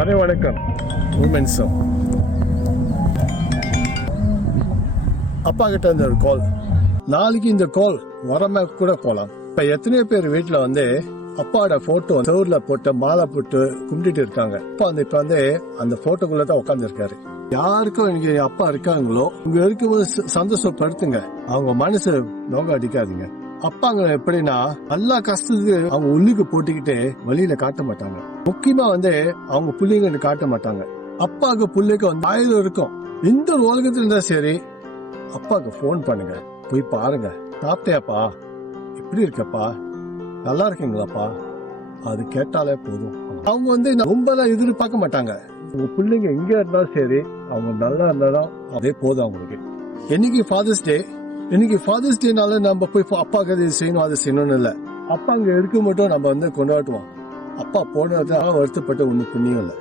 Hello வணக்கம் women's. அப்பா கிட்ட இருந்து ஒரு கால், நாளைக்கு இந்த கால் வராம கூட போலாம். இப்ப எத்தனையோ பேர் வீட்டுல அப்பாவோட போட்டோ செவுர்ல போட்டு மாலை போட்டு கும்பிட்டு இருக்காங்க. இப்ப அந்த போட்டோக்குள்ளதான் உட்கார்ந்து இருக்காரு. யாருக்கும் இன்னைக்கு அப்பா இருக்காங்களோ இங்க இருக்கும்போது சந்தோஷப்படுத்துங்க, அவங்க மனசு நோங்க அடிக்காதீங்க. அப்பாங்க எப்படின்னா எல்லா கஷ்டத்துக்கு அவங்க உள்ளுக்கு போட்டுக்கிட்டு வெளியில காட்ட மாட்டாங்க. முக்கியமா அவங்க பிள்ளைங்க காட்ட மாட்டாங்க. அப்பாவுக்கு பிள்ளைக்கு ஆயுதம் இருக்கும். இந்த உலகத்துல இருந்தா சரி, அப்பாவுக்கு போன் பண்ணுங்க, போய் பாருங்க, சாப்பிட்டியாப்பா, எப்படி இருக்கப்பா, நல்லா இருக்கீங்களாப்பா, அது கேட்டாலே போதும். அவங்க ரொம்ப எதிர்பார்க்க மாட்டாங்க. உங்க பிள்ளைங்க எங்க இருந்தாலும் சரி, அவங்க நல்லா இருந்தாலும் அதே போதும் அவங்களுக்கு. என்னைக்கு ஃபாதர்ஸ் டே, இன்னைக்கு ஃபாதர்ஸ் டேனால நம்ம போய் அப்பாவுக்கு அது செய்யணும் அது செய்யணும்னு இல்ல. அப்பா அங்க இருக்க மட்டும் நம்ம கொண்டாடுவோம். அப்பா போனது வருத்தப்பட்டு ஒண்ணு புண்ணியம் இல்லை.